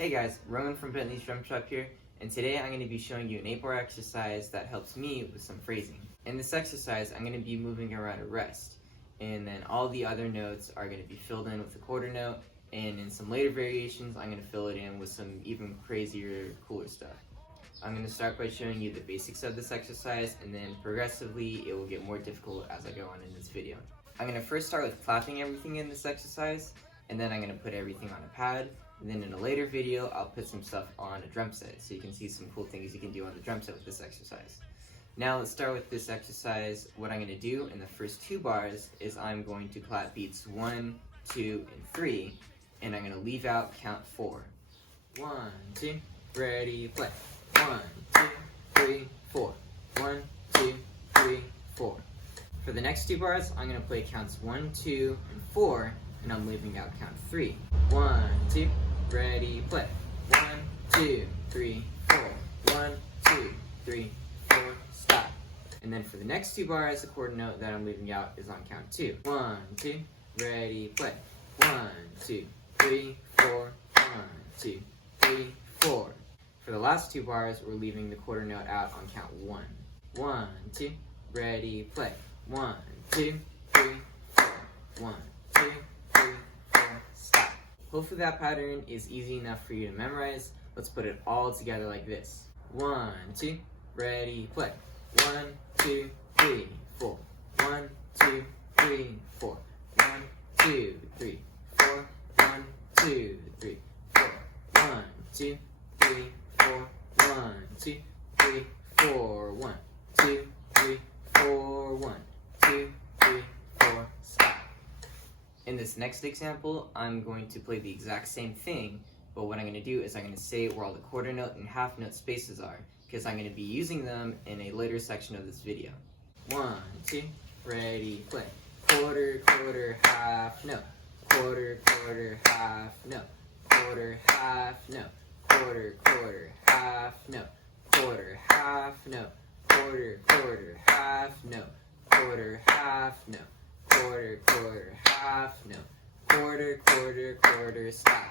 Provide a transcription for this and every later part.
Hey guys, Roman from Bentley's Drum Shop here, and today I'm going to be showing you an 8-bar exercise that helps me with some phrasing. In this exercise, I'm going to be moving around a rest, and then all the other notes are going to be filled in with a quarter note, and in some later variations, I'm going to fill it in with some even crazier, cooler stuff. I'm going to start by showing you the basics of this exercise, and then progressively it will get more difficult as I go on in this video. I'm going to first start with clapping everything in this exercise, and then I'm going to put everything on a pad. And then in a later video, I'll put some stuff on a drum set, so you can see some cool things you can do on the drum set with this exercise. Now let's start with this exercise. What I'm going to do in the first 2 bars is I'm going to clap beats 1, 2, and 3, and I'm going to leave out count 4. 1, 2, ready, play. 1, 2, 3, 4. 1, 2, 3, 4. For the next 2 bars, I'm going to play counts 1, 2, and 4, and I'm leaving out count 3. 1, 2, ready, play. 1, 2, 3, 4. 1, 2, 3, 4, stop. And then for the next 2 bars, the quarter note that I'm leaving out is on count 2. 1, 2, ready, play. 1, 2, 3, 4. 1, 2, 3, 4. For the last 2 bars, we're leaving the quarter note out on count 1. 1, 2, ready, play. 1, 2, 3, 4. 1, 2, 3, 4, stop. Hopefully that pattern is easy enough for you to memorize. Let's put it all together like this. 1, 2, ready, play. 1, 2, 3, 4. 1, 2, 3, 4. 1, 2, 3, 4. 1, 2, 3, 4. 1, 2, 3, 4. 1, 2, 3, 4. 1, 2, 3, 4. 1, 2, 3, 4. Stop. In this next example, I'm going to play the exact same thing, but what I'm going to do is I'm going to say where all the quarter note and half note spaces are, because I'm going to be using them in a later section of this video. 1, 2, ready, play. Quarter, quarter, half note. Quarter, quarter, half note. Quarter, half note. Quarter, quarter, half note. Quarter, half note. Quarter, quarter, half note. Quarter, half note. Quarter, quarter, half note. Quarter, quarter, quarter, stop.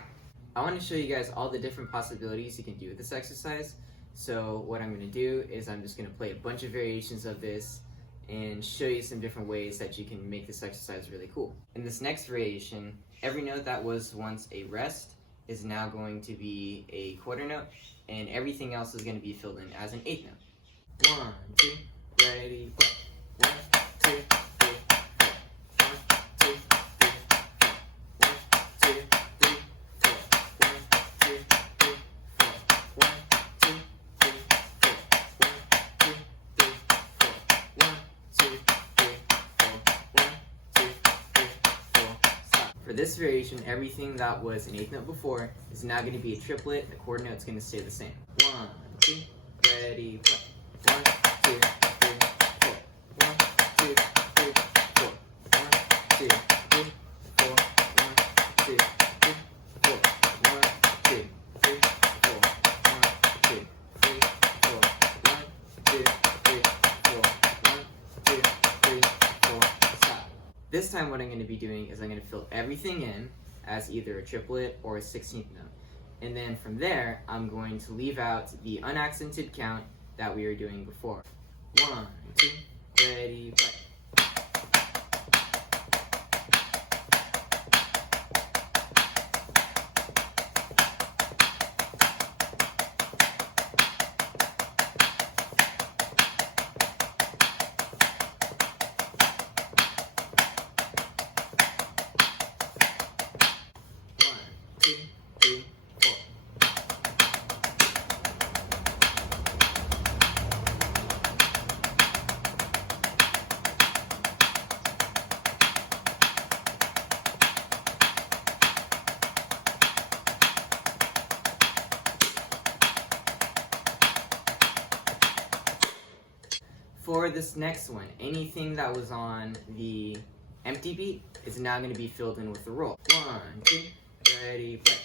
I want to show you guys all the different possibilities you can do with this exercise. So what I'm going to do is I'm just going to play a bunch of variations of this and show you some different ways that you can make this exercise really cool. In this next variation, every note that was once a rest is now going to be a quarter note, and everything else is going to be filled in as an 8th note. 1, 2, ready, play. 1, 2, 3, 4. 1, 2, 3, 4. 1, 2, 3, 4. 1, 2, 3, 4. 1, 2, 3, 4. 1, 2, 3, 4. 1, 2, 3, 4. 1, 2, 3, 4. Stop. For this variation, everything that was an 8th note before is now going to be a triplet. The quarter note is going to stay the same. 1, 2, ready, play. 1, 2, 3, 4. 1, 2, 3, 4. 1, 2, 3, 4. 1, 2, 3, 4. 1, 2, 3, 4. 1, 2, 3, 4. 1, 2, 3, 4. 1, 2, 3, 4. Stop. This time what I'm going to be doing is I'm going to fill everything in as either a triplet or a 16th note. And then from there, I'm going to leave out the unaccented count that we were doing before. 1, 2, ready, play. For this next one, anything that was on the empty beat is now going to be filled in with the roll. 1, 2, ready, play.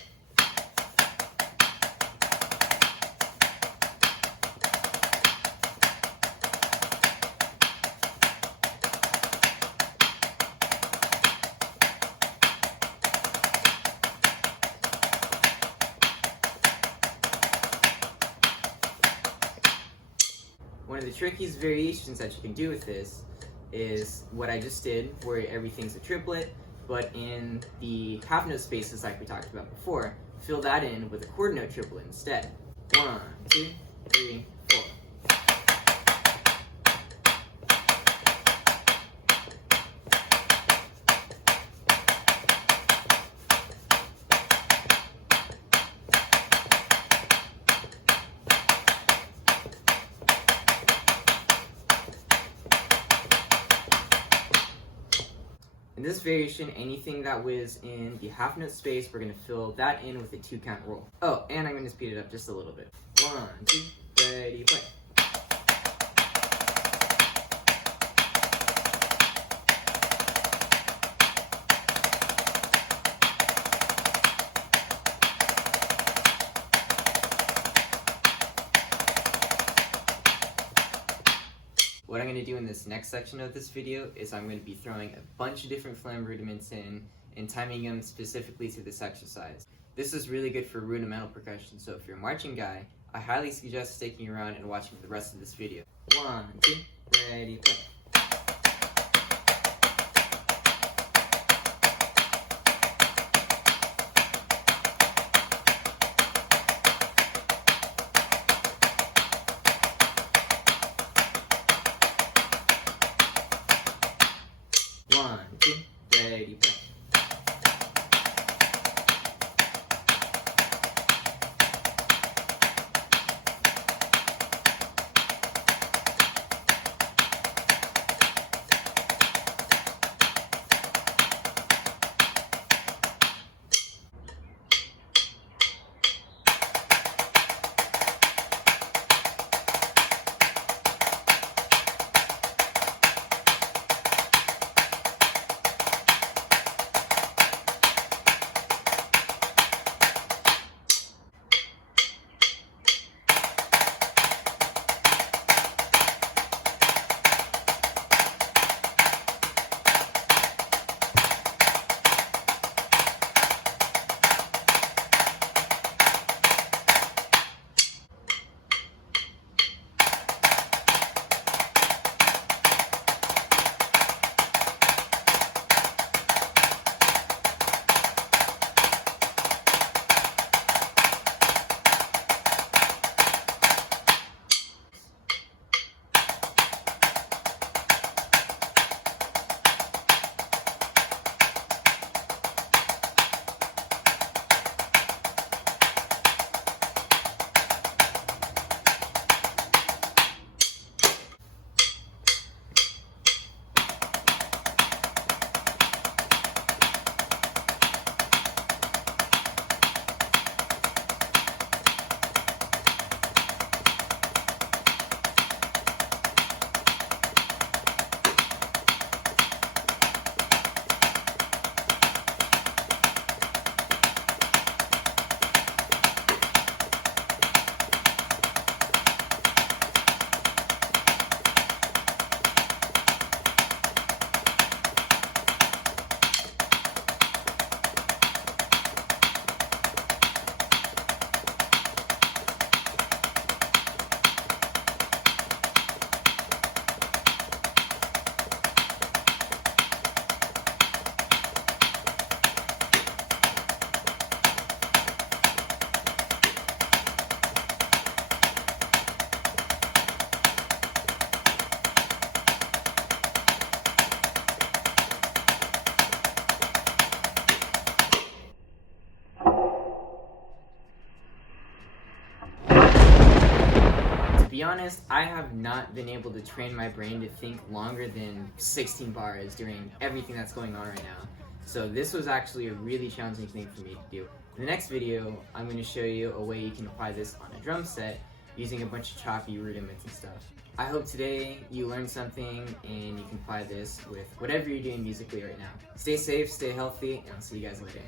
One of the trickiest variations that you can do with this is what I just did, where everything's a triplet, but in the half note spaces like we talked about before, fill that in with a quarter note triplet instead. 1, 2, 3, 4. In this variation, anything that was in the half note space, we're going to fill that in with a 2-count roll. Oh, and I'm going to speed it up just a little bit. 1, 2, ready, play. What I'm going to do in this next section of this video is I'm going to be throwing a bunch of different FLAM rudiments in and timing them specifically to this exercise. This is really good for rudimental percussion, so if you're a marching guy, I highly suggest sticking around and watching the rest of this video. 1, 2, ready, play. 1, 2, ready, play. To be honest, I have not been able to train my brain to think longer than 16 bars during everything that's going on right now. So this was actually a really challenging thing for me to do. In the next video, I'm going to show you a way you can apply this on a drum set using a bunch of choppy rudiments and stuff. I hope today you learned something and you can apply this with whatever you're doing musically right now. Stay safe, stay healthy, and I'll see you guys later.